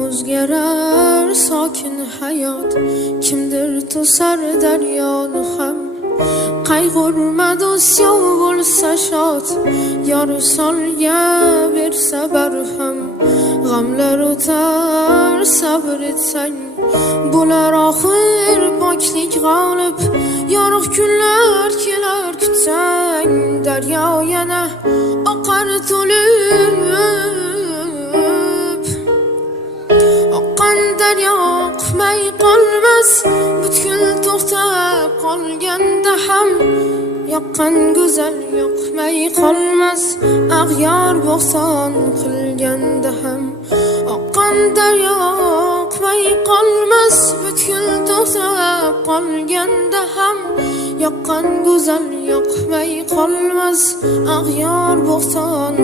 o'zgarar sokin hayot, kimdir to'sar daryoni ham. Qayg'urma do'st, yov bo'lsa shod, yor solga bersa barham. G'amlar o'tar sabr etsang, bo'lar oxir poklik g'olib. Yorug' kunlar kelar kutsang, daryo yana oqar to'lib. Oqqan daryo oqmay qolmas, butkul to'xtab qolganda ham. Yoqqan go'zal yoqmay qolmas, ag'yor bo'xton qilganda ham. Oqqan daryo oqmay qolmas, butkul to'xtab qolganda ham. Yoqqan go'zal yoqmay qolmas, ag'yor bo'xton